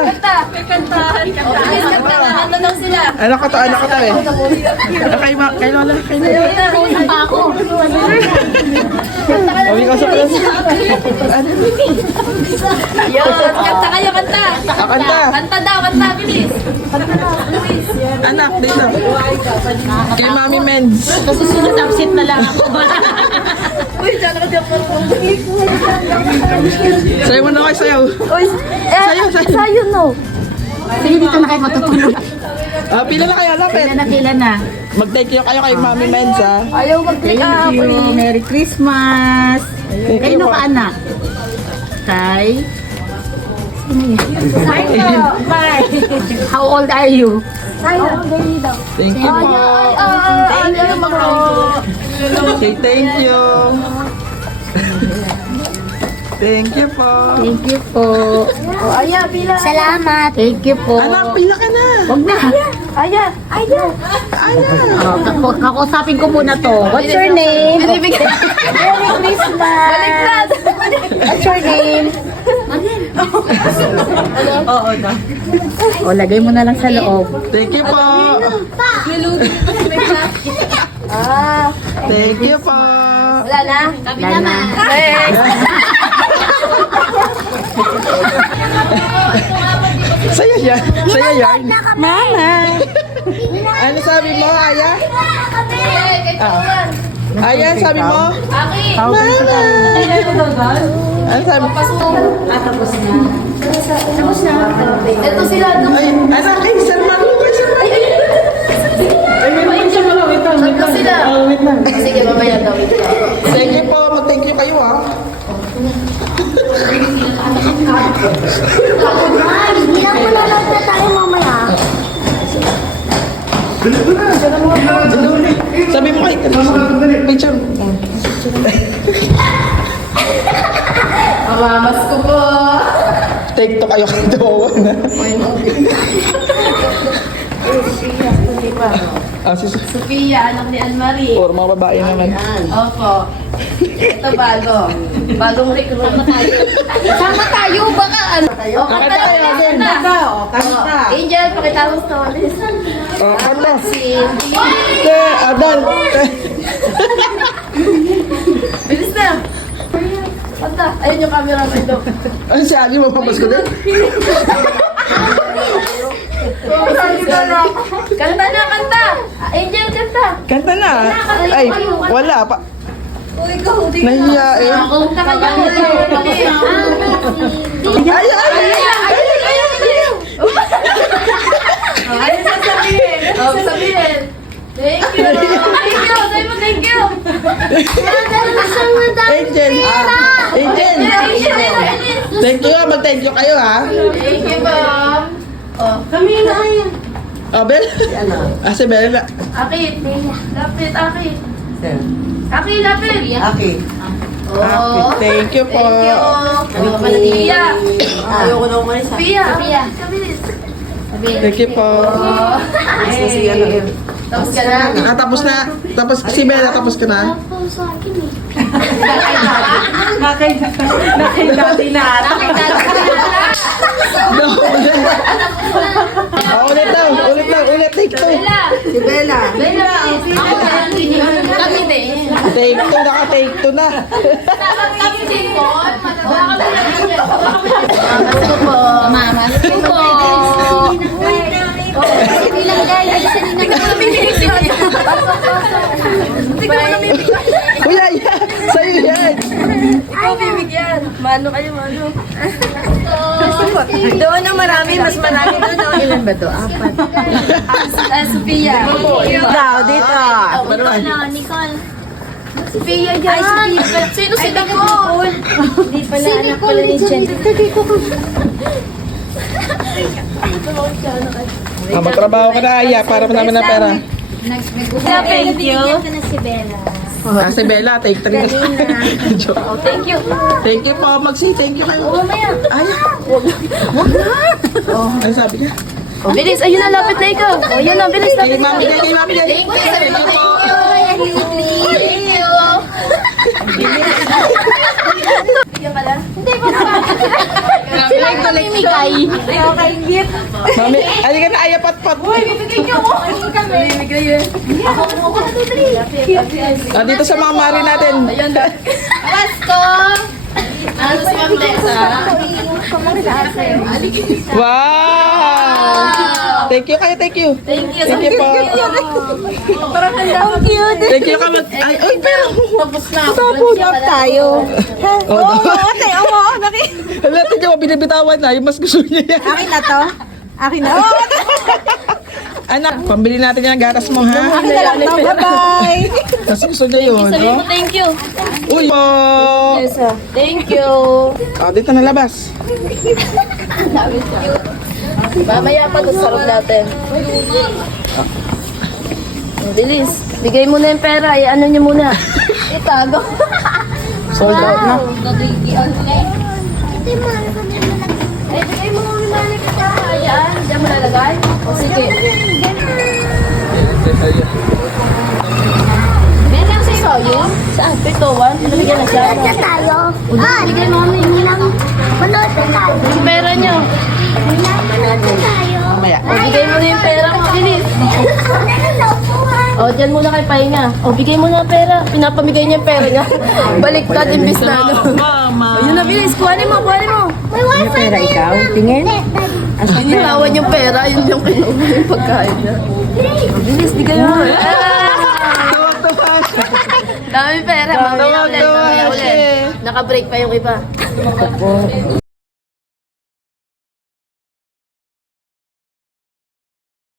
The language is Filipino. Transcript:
kanta. Kantahan. Kanta daw sila. Anak ko to eh. Kay Lola. Una pa ako. Sabi ka sa pala. Yun, kanta kayo, kanta. Kanta. Kanta daw, kanta, bilis. Anak, dito. Kay Mami Menz. Susunod, absent na lang ako. Uy, dyan ako dyan. Sayo mo na kayo, sayo. Uy, sayo no. Sige, dito na kayo matutulog. Pila na kayo, lapit. Pila na. Mag-thank you kayo kay Mami Menz, ha. Ayaw mag-pick up. Merry Christmas! Kayo ka anak? Kay? How old are you? Thank you po. Say thank you. Thank you po. Thank you po. Aya, pila. Salamat. Thank you po. Anak, pila ka na. Huwag na. Aya. Kakausapin ko muna to. What's your name? Merry Christmas! Baliktad. What's your name? Oo na. O, lagay mo na lang sa loob. Thank you po. Thank you po. Wala na. Kami naman. Saya yan. Saya yan. Mama. Ano sabi mo, Aya? Aya, sabi mo? Mama. Ano sabi mo? Tapos na. Ito sila. Ay, anak, ay, salman mo. Ay, salman. Ito sila. Sige, mamaya daw. Thank you po. Mag-thank you kayo, ha. Hindi ako nalag na tayo mamaya. Sabi mo kay picture. Mamamas ko po. Take to kayo kay Dowan. Si Sophia, anak ni Anne-Marie. Or mga babae naman. Opo. Ito bago. Bagong recruit. Sama tayo. Baka ano. O, kanta na ulit. Kanta. Angel, pakita mo stories. Kanta. Si Adal. bilis na. Kanta. Ayun yung camera mo ito. Ay, si Ali, mapapas ko din. Kanta na, kanta. Angel, kanta. Kanta na. Ay, wala pa. Uy, go. Nahiya eh. Kanta ka lang. Ay, ay, Ano sasabihin? Sabihin. Thank you. Thank you. Sabi mo, thank you. Angel. Angel. Thank you, mag-thank you kayo, ha. Thank you po. Oh, kami na yan. Oh, Bel. Si Bella. Akit. Lapit, akit. Akit, lapit. Okay. Oh. Thank you po. Thank you. Oh, Pia. Ayoko na umalis ha. Pia. Kabilis. Thank you po. Oh. Tapos ka na. Tapos na. Tapos si Bella, tapos ka na. Nakay na ata. No, ulit. Ulit daw. Ulit. Take two. Bella. Si Bella. Bella. Kami din. Take two. Naka-take two na. Kami din po. Mamas ko po. Mamas ko po. Ilang guys. Hindi ko namimigay. Hindi ko namimigay. Uy, Aya. Sa'yo yan. Ikaw bibigyan. Mano kayo, mano. Doon ang marami, mas marami doon. Ilan ba to? Apat. Sophia. Daw, dito. Nicole. Sophia yan. Ay, Sophia. Sino si Nicole? Hindi pala, anak pala ni Jen. Magtrabaho ka na, Aya, para naman na pera. Thank you. Si Bella, take three. Oh, thank you. Thank you po. Mag-say thank you kayo. Mamaya. Aya. Ay, sabi ka. Oh, bilis. Ayun na, lapit na ikaw. Oh, yun na, bilis. Kay Lapit na. Mami, kay Mami. Thank you. Sabi mo, thank you. Thank you. Bigyan pala? Hindi pa sila yung mamimigay. Okay, gift. Mami, halika na, ayapat-pat. Bibigay niyo ko. Bibigay yun. Ako mo. Dito sa mga mari natin. Ayun. Pasko! Ano si Ma'am Tessa? Wow! Thank you kayo, thank you. Thank you. Thank you po. Parang handa. Cute. Thank you ka mag... Ay, ay, pero... Tapos na. Tapos tayo. Oo, ate, oo, naki. Wala, tingnan mo, binibitawan na. Yung mas gusto niya yan. Akin na to. Akin na. Oo, Anak, pambili natin yung gatas mo, ha? akin na lang to. Bye-bye. Kasi gusto niya yun, Sabi no? mo thank you. Uy, po! Thank you. Dito na labas. Mamaya pa to sarap natin. Ang bilis. Bigay mo na yung pera. Ano nyo muna. Itago. Sold out na. Bigay mo muna kita. Ayan. Diyan mo nalagay. O sige. Meron sa soyo? Saan? Pituwan? Nabigyan na siya. Manood na tayo. Bigay mo kami nilang. Manood na tayo. Yung pera nyo. Manood na tayo. Mamaya. O bigay mo na yung pera. Mabilis. O, dyan muna kay pahinga. O, bigay mo na ang pera. Pinapamigay niya yung pera niya. Baliktad, imbis na ano. Mama! Ayun na, bilis. Kuhanin mo, kuhanin mo. May wifi Pera ikaw, tingin. Inilawan yung pera. Yun yung kinuha yung pagkain niya. O, bilis, bigay mo. Tuwag-tuwa siya. Dami pera. Mamaya ulit, Tawag-tawa mamaya ulit. siya. Naka-break pa yung iba.